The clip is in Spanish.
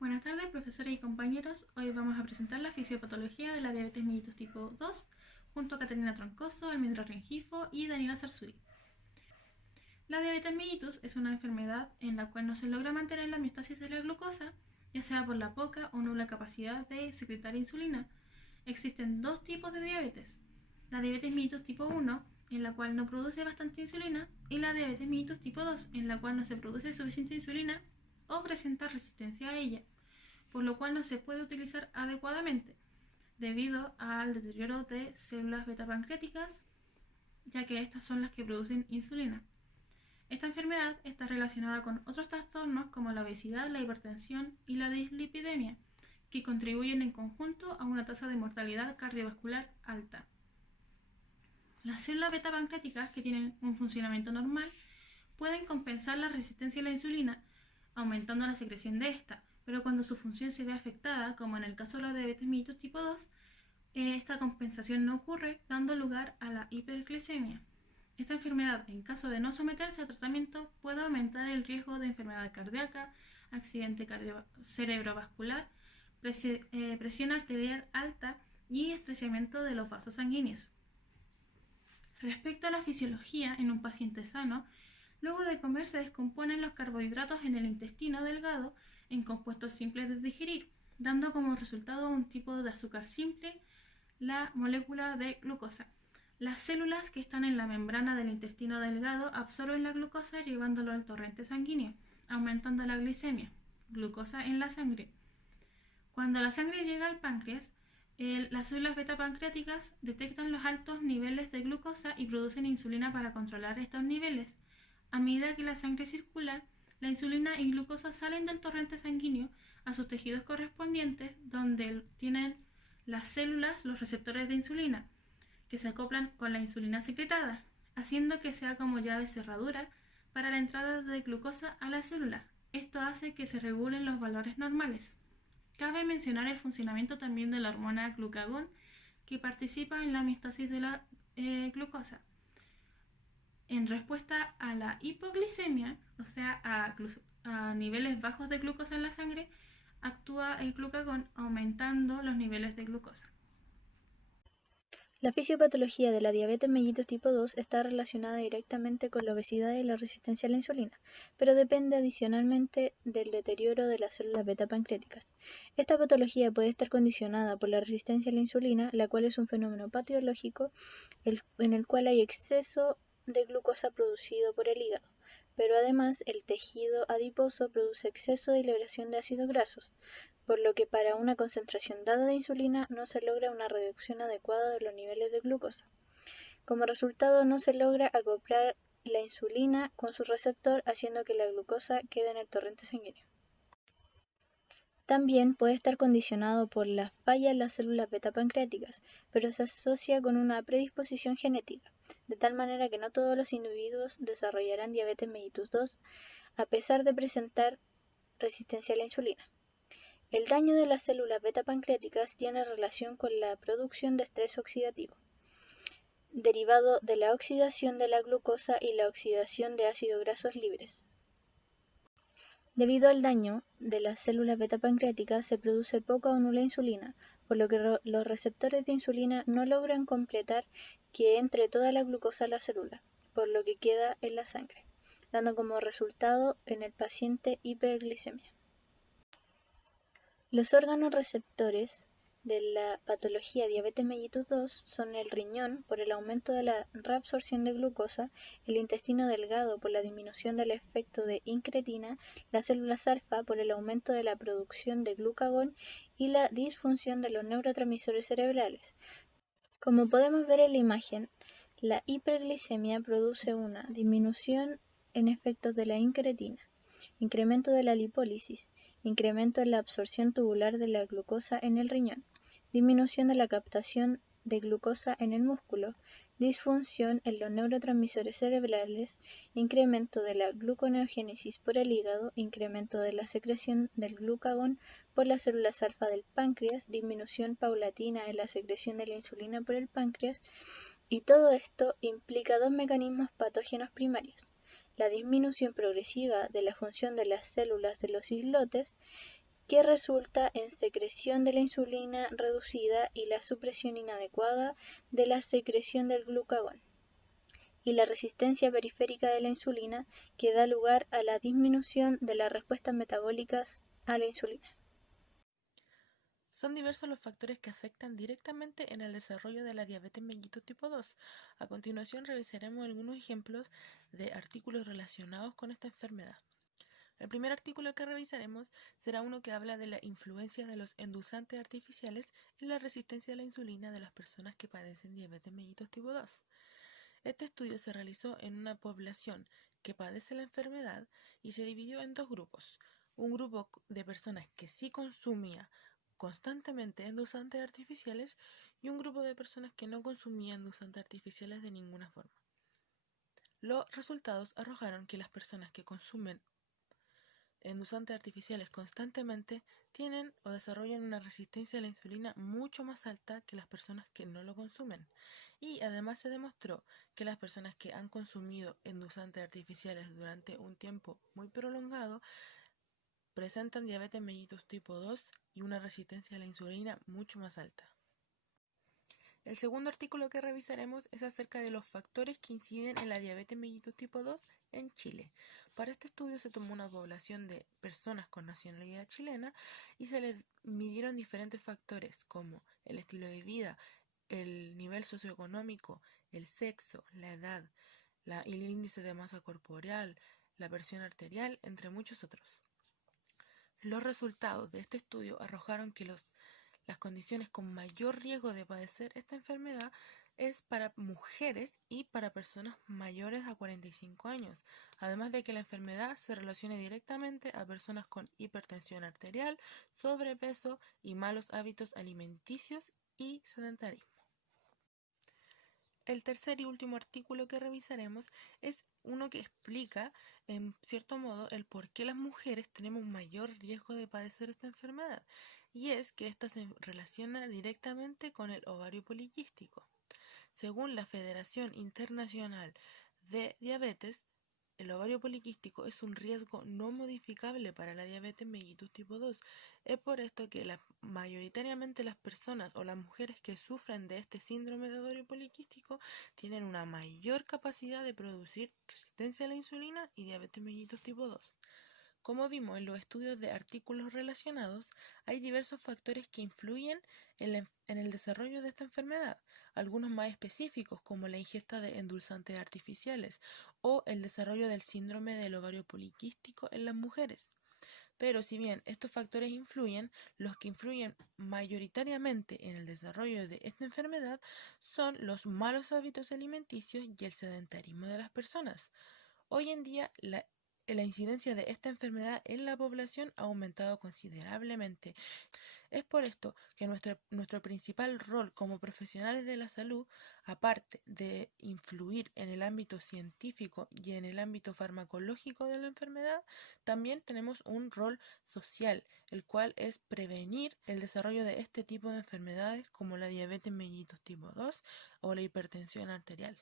Buenas tardes, profesores y compañeros. Hoy vamos a presentar la fisiopatología de la diabetes mellitus tipo 2 junto a Catalina Troncoso, Almendra Rengifo y Daniela Zarzuri. La diabetes mellitus es una enfermedad en la cual no se logra mantener la homeostasis de la glucosa, ya sea por la poca o nula capacidad de secretar insulina. Existen dos tipos de diabetes: la diabetes mellitus tipo 1, en la cual no produce bastante insulina, y la diabetes mellitus tipo 2, en la cual no se produce suficiente insulina o presenta resistencia a ella, por lo cual no se puede utilizar adecuadamente debido al deterioro de células beta pancreáticas, ya que estas son las que producen insulina. Esta enfermedad está relacionada con otros trastornos como la obesidad, la hipertensión y la dislipidemia, que contribuyen en conjunto a una tasa de mortalidad cardiovascular alta. Las células beta pancreáticas, que tienen un funcionamiento normal, pueden compensar la resistencia a la insulina, aumentando la secreción de esta, pero cuando su función se ve afectada, como en el caso de la diabetes mellitus tipo 2, esta compensación no ocurre, dando lugar a la hiperglicemia. Esta enfermedad, en caso de no someterse a tratamiento, puede aumentar el riesgo de enfermedad cardíaca, accidente cerebrovascular, presión arterial alta y estrechamiento de los vasos sanguíneos. Respecto a la fisiología en un paciente sano, luego de comer se descomponen los carbohidratos en el intestino delgado en compuestos simples de digerir, dando como resultado un tipo de azúcar simple, la molécula de glucosa. Las células que están en la membrana del intestino delgado absorben la glucosa llevándolo al torrente sanguíneo, aumentando la glicemia, glucosa en la sangre. Cuando la sangre llega al páncreas, las células beta pancreáticas detectan los altos niveles de glucosa y producen insulina para controlar estos niveles. A medida que la sangre circula, la insulina y glucosa salen del torrente sanguíneo a sus tejidos correspondientes, donde tienen las células los receptores de insulina, que se acoplan con la insulina secretada, haciendo que sea como llave cerradura para la entrada de glucosa a la célula. Esto hace que se regulen los valores normales. Cabe mencionar el funcionamiento también de la hormona glucagón, que participa en la homeostasis de la glucosa. En respuesta a la hipoglicemia, o sea, a niveles bajos de glucosa en la sangre, actúa el glucagón aumentando los niveles de glucosa. La fisiopatología de la diabetes mellitus tipo 2 está relacionada directamente con la obesidad y la resistencia a la insulina, pero depende adicionalmente del deterioro de las células beta pancreáticas. Esta patología puede estar condicionada por la resistencia a la insulina, la cual es un fenómeno patológico en el cual hay exceso de glucosa producido por el hígado, pero además el tejido adiposo produce exceso de liberación de ácidos grasos, por lo que para una concentración dada de insulina no se logra una reducción adecuada de los niveles de glucosa. Como resultado, no se logra acoplar la insulina con su receptor, haciendo que la glucosa quede en el torrente sanguíneo. También puede estar condicionado por la falla en las células beta pancreáticas, pero se asocia con una predisposición genética, de tal manera que no todos los individuos desarrollarán diabetes mellitus 2 a pesar de presentar resistencia a la insulina. El daño de las células beta pancreáticas tiene relación con la producción de estrés oxidativo, derivado de la oxidación de la glucosa y la oxidación de ácidos grasos libres. Debido al daño de las células beta pancreáticas se produce poca o nula insulina, por lo que los receptores de insulina no logran completar que entre toda la glucosa a la célula, por lo que queda en la sangre, dando como resultado en el paciente hiperglicemia. Los órganos receptores de la patología diabetes mellitus 2 son el riñón por el aumento de la reabsorción de glucosa, el intestino delgado por la disminución del efecto de incretina, las células alfa por el aumento de la producción de glucagón y la disfunción de los neurotransmisores cerebrales. Como podemos ver en la imagen, la hiperglicemia produce una disminución en efectos de la incretina, incremento de la lipólisis, incremento en la absorción tubular de la glucosa en el riñón, disminución de la captación de glucosa en el músculo, disfunción en los neurotransmisores cerebrales, incremento de la gluconeogénesis por el hígado, incremento de la secreción del glucagón por las células alfa del páncreas, disminución paulatina en la secreción de la insulina por el páncreas, y todo esto implica dos mecanismos patógenos primarios: la disminución progresiva de la función de las células de los islotes que resulta en secreción de la insulina reducida y la supresión inadecuada de la secreción del glucagón, y la resistencia periférica de la insulina, que da lugar a la disminución de las respuestas metabólicas a la insulina. Son diversos los factores que afectan directamente en el desarrollo de la diabetes mellitus tipo 2. A continuación revisaremos algunos ejemplos de artículos relacionados con esta enfermedad. El primer artículo que revisaremos será uno que habla de la influencia de los endulzantes artificiales en la resistencia a la insulina de las personas que padecen diabetes mellitus tipo 2. Este estudio se realizó en una población que padece la enfermedad y se dividió en dos grupos. Un grupo de personas que sí consumía constantemente endulzantes artificiales y un grupo de personas que no consumían endulzantes artificiales de ninguna forma. Los resultados arrojaron que las personas que consumen endulzantes artificiales constantemente tienen o desarrollan una resistencia a la insulina mucho más alta que las personas que no lo consumen. Y además se demostró que las personas que han consumido endulzantes artificiales durante un tiempo muy prolongado presentan diabetes mellitus tipo 2 y una resistencia a la insulina mucho más alta. El segundo artículo que revisaremos es acerca de los factores que inciden en la diabetes mellitus tipo 2 en Chile. Para este estudio se tomó una población de personas con nacionalidad chilena y se les midieron diferentes factores como el estilo de vida, el nivel socioeconómico, el sexo, la edad, el índice de masa corporal, la presión arterial, entre muchos otros. Los resultados de este estudio arrojaron que las condiciones con mayor riesgo de padecer esta enfermedad es para mujeres y para personas mayores a 45 años, además de que la enfermedad se relaciona directamente a personas con hipertensión arterial, sobrepeso y malos hábitos alimenticios y sedentarismo. El tercer y último artículo que revisaremos es uno que explica, en cierto modo, el por qué las mujeres tenemos mayor riesgo de padecer esta enfermedad, y es que esta se relaciona directamente con el ovario poliquístico. Según la Federación Internacional de Diabetes, el ovario poliquístico es un riesgo no modificable para la diabetes mellitus tipo 2. Es por esto que mayoritariamente las personas o las mujeres que sufren de este síndrome de ovario poliquístico tienen una mayor capacidad de producir resistencia a la insulina y diabetes mellitus tipo 2. Como vimos en los estudios de artículos relacionados, hay diversos factores que influyen en el desarrollo de esta enfermedad, algunos más específicos como la ingesta de endulzantes artificiales o el desarrollo del síndrome del ovario poliquístico en las mujeres. Pero si bien estos factores influyen, los que influyen mayoritariamente en el desarrollo de esta enfermedad son los malos hábitos alimenticios y el sedentarismo de las personas. Hoy en día, la incidencia de esta enfermedad en la población ha aumentado considerablemente. Es por esto que nuestro principal rol como profesionales de la salud, aparte de influir en el ámbito científico y en el ámbito farmacológico de la enfermedad, también tenemos un rol social, el cual es prevenir el desarrollo de este tipo de enfermedades como la diabetes mellitus tipo 2 o la hipertensión arterial.